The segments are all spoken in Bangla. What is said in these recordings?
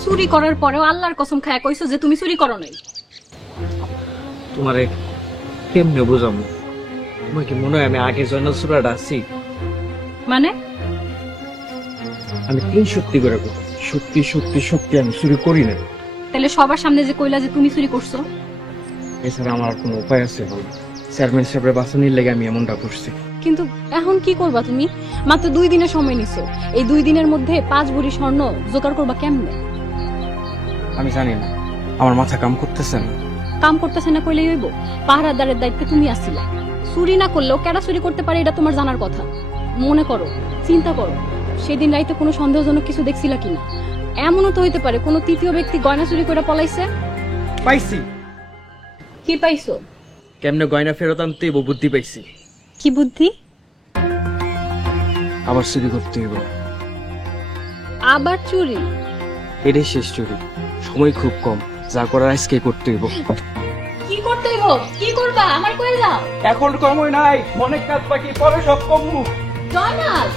চুরি করার পরেও আল্লাহর কসম খায়া কইছো যে তুমি চুরি করো নাই। তোমারে কেমনে বুঝামু? তোমার কি মনে হয় আমি আগে জয়নাল সুরাটা আছি? মানে আমি তিন সত্যি করে বলি, সত্যি সত্যি সত্যি আমি চুরি করি না। তাহলে সবার সামনে যে কইলা যে তুমি চুরি করছো? এছাড়া আমার আর কোনো উপায় আছে বল? চেয়ারম্যান সাহেবের বাসানির লেগে আমি এমনটা করছি। কিন্তু এখন কি করবা তুমি? মাত্র 2 দিনের সময় নিছো, এই 2 দিনের মধ্যে 5 ভরি স্বর্ণ জোগাড় করবা কেমনে? আমি জানি না, আমার মাথা কাম করতেছে না। কাম করতেছে না কইলেই হইব? পাহারাদারের দায়িত্বে তুমি আসিলা, চুরি না করলেও কেডা চুরি করতে পারে এটা তোমার জানার কথা। মনে করো, চিন্তা করো, সেদিন রাইতে কোনো সন্দেহজনক কিছু দেখছিলা কিনা? এমনও তো হইতে পারে কোনো তৃতীয় ব্যক্তি গয়না চুরি করে পলাইছে। পাইছি। কি পাইছো? কেমনে গয়না ফেরত আনতে বুদ্ধি পাইছি। কি বুদ্ধি? আবার চুরি করতে হইব। আবার চুরি? এটাই শেষ চুরি, সময় খুব কম, যা করার আজকে করতে হইব। কি করতে হইব? কি করবা আমার কইয়া যাও। এখন সময় নাই, অনেক কাজ বাকি, পরে সব কমু। জয়নাল,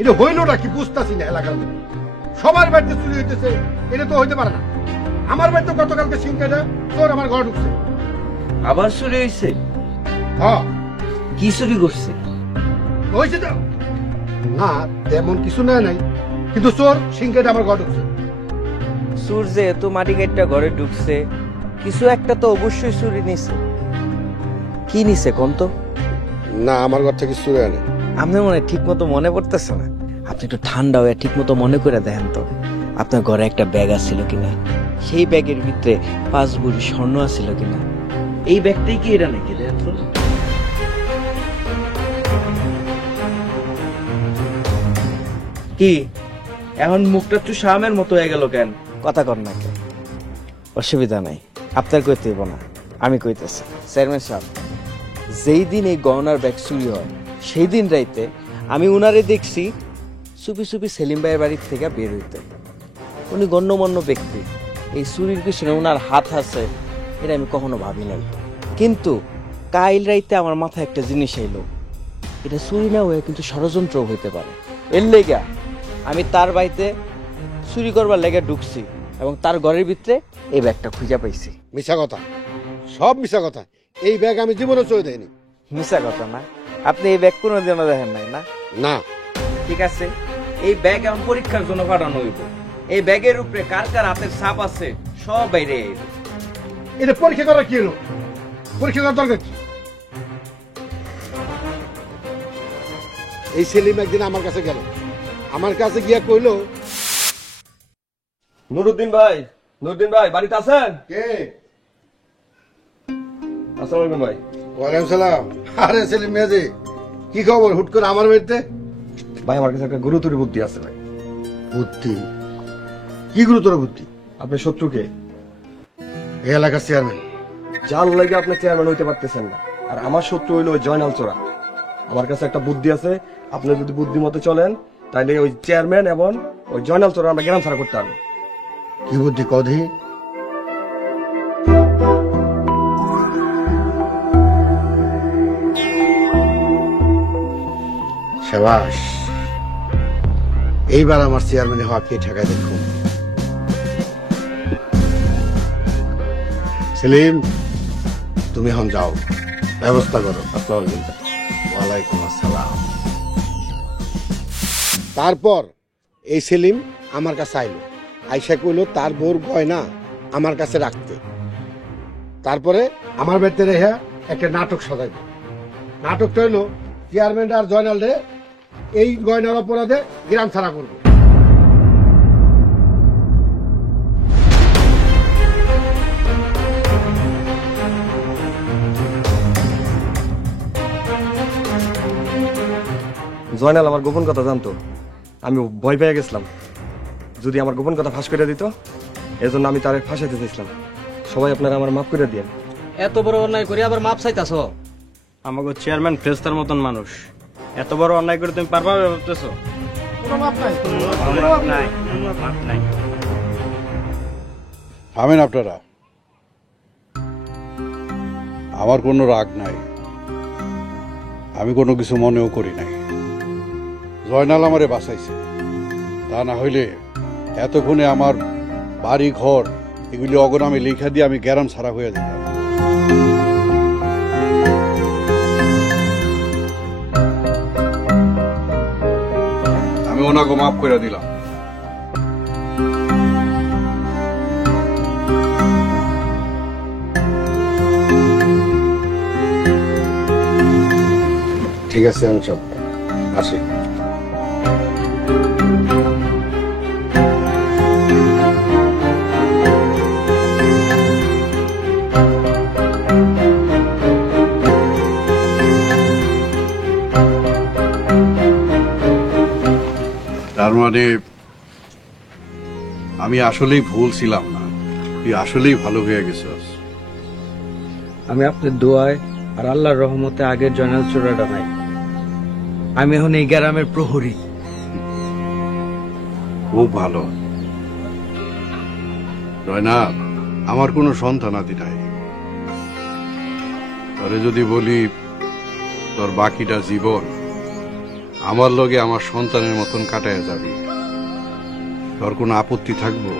এটা হইলটা কি বুঝতেছি না। এলাকার মধ্যে সবার বাড়িতে চুরি হইতেছে, এটা তো হইতে পারে না। আমার বাড়িতে গতকালকে সিংকাটা তোর আমার ঘর ঢুকছে। আবার চুরি হয়েছে? হ্যাঁ। কি চুরি করছে? হয়েছে তো না, তেমন কিছু নেয় নাই, কিন্তু চোর সিংকাটা আমার ঘর ঢুকছে। চুর যেহেতু মাটি কাটটা ঘরে ঢুকছে, কিছু একটা তো অবশ্যই চুরি নিছে। কি নিছে কোন তো? না, আমার ঘর থেকে চুরি আনে। আপনার মনে ঠিক মতো মনে পড়তেছে না? আপনি একটু ঠান্ডা হয়ে ঠিক মতো মনে করে দেখেন তো, আপনার ঘরে একটা ব্যাগ আছিল কিনা, সেই ব্যাগের ভিতরে 5 ভরি স্বর্ণ আছিল কিনা। এই ব্যাগটাই কি এটা নাকি? দেখেন তো। কি এখন মুখটা একটু শামের মতো হয়ে গেল কেন? কথা কর না কেন? অসুবিধা নাই, আপনার কইতে হইব না, আমি কইতেছি। চেয়ারম্যান সাহেব, যেই দিন এই গহনার ব্যাগ চুরি হয় সেই দিন রাইতে আমি উনারে দেখছি চুপি চুপি সেলিম ভাইয়ের বাড়ির থেকে বের হইতে। উনি গণ্যমান্য ব্যক্তি, এই চুরির পিছনে ওনার হাত আছে এটা আমি কখনো ভাবি নাই। কিন্তু কাইল রাইতে আমার মাথায় একটা জিনিস এলো, এটা চুরি না হয়ে কিন্তু ষড়যন্ত্র হইতে পারে। এর লেগা আমি তার বাড়িতে চুরি করবার লেগে ঢুকছি এবং তার ঘরের ভিতরে এই ব্যাগটা খুঁজে পাইছি। মিশা কথা, সব মিশা কথা। এই ব্যাগ আমি জীবনে চলে দেয়নি। মিশা কথা না, আপনি এই ব্যাগ কোনো জন্য দেখেন নাই না? না। ঠিক আছে, এই ব্যাগ এখন পরীক্ষার জন্য পাঠানো হইব। এই ব্যাগের উপরে কার কার হাতের ছাপ আছে সব বাইরে আইব। এটা পরীক্ষা করার কি হলো? পরীক্ষা করার দরকার কি? এই সেলিম একদিন আমার কাছে গেল, আমার কাছে গিয়া কইলো, নুরুদ্দিন ভাই, নুরুদ্দিন ভাই বাড়িতে আছেন? কে? আসসালামু আলাইকুম ভাই। ওয়ালাইকুম সালাম। আরে সেলিম মিয়াজি, কি খবর? হুট করে আমার বাড়িতে? ভাই আমার কাছে একটা গুরুতর বুদ্ধি আছে ভাই। বুদ্ধি? কি গুরুতর বুদ্ধি? আপনার শত্রুকে এই এলাকার চেয়ারম্যান। যার লাগে আপনি চেয়ারম্যান হইতে পারতেছেন না, আর আমার শত্রু হইলো ওই জয়নাল চোরা। আমার কাছে একটা বুদ্ধি আছে, আপনি যদি বুদ্ধি মতো চলেন তাহলে ওই চেয়ারম্যান এবং ওই জয়নাল চোরা আমরা গ্রাম ছাড়া করতে পারবো। কি বুদ্ধি কধি? শাবাশ, এইবার আমার চেয়ারম্যানে হওয়া কে ঠেকায় দেখুন। সেলিম, তুমি এখন যাও, ব্যবস্থা করো। আসসালামু আলাইকুম। ওয়ালাইকুম আসসালাম। তারপর এই সেলিম আমার কাছে আইলো, আইসা কইলো তার বোর গয়না আমার কাছে রাখতে। তারপরে আমার বাড়িতে রেখে একটা নাটক সাজাইল। নাটকটা হইলো চেয়ারম্যান আর জয়নাল রে এই গয়নার অপরাধে গ্রাম ছাড়া করবে। জয়নাল আমার গোপন কথা জানতো, আমি ভয় পেয়ে গেছিলাম যদি আমার গোপন কথা ফাঁস করে দিত, এজন্য আমি তারে ফাঁসাইতে চাইছিলাম। সবাই আপনারা আমার মাফ করে দিয়েন। এত বড় অন্যায় করে আবার মাপ চাইতাছ? আমাকে চেয়ারম্যান ফেরেশতার মতন মানুষ, এত বড় অন্যায় করে তুমি পারবা ভাবতেছো? কোনো মাপ নাই। মাপ নাই। থামেন আপনারা, আমার কোনো রাগ নাই, আমি কোনো কিছু মনেও করি নাই। জয়নাল আমারে বাঁচাইছে, তা না হইলে এতক্ষণে আমার বাড়ি ঘর এগুলি অগনামে লেখা দিয়ে আমি গ্যারাম ছাড়া হয়ে যেতাম। আমি ওনাকে মাফ করে দিলাম। ঠিক আছে, আমি সব আসি। তার মানে আমি আসলেই ভুল ছিলাম না, তুই আসলেই ভালো হয়ে গেছিস। আমি আপনার দোয়ায় আর আল্লাহর রহমতে আগের জয়নাল চোরাটা নাই। আমি এখন এই গ্রামের প্রহরী। খুব ভালো। জয়নাল, আমার কোনো সন্তানাদি নাই, তোরে যদি বলি তোর বাকিটা জীবন আমার লগে আমার সন্তানের মতন কাটায় যাবি, তোর কোনো আপত্তি থাকবো?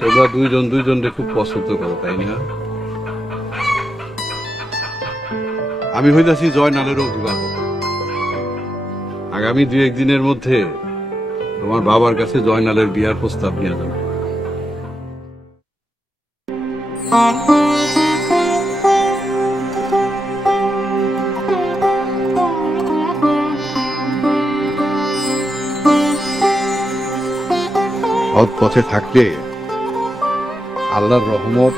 তোমরা দুইজন দুইজনকে খুব পছন্দ করো, তাই না? আমি হইতাছি জয়নালের অভিভাবক। আগামী 2-1 দিনের মধ্যে তোমার বাবার কাছে জয়নালের বিয়ার প্রস্তাব নিয়ে যাবে। সৎ পথে থাকলে আল্লাহর রহমত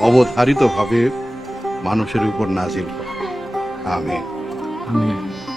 অবধারিতভাবে মানুষের উপর নাজিল করে। আমিন। আমিন।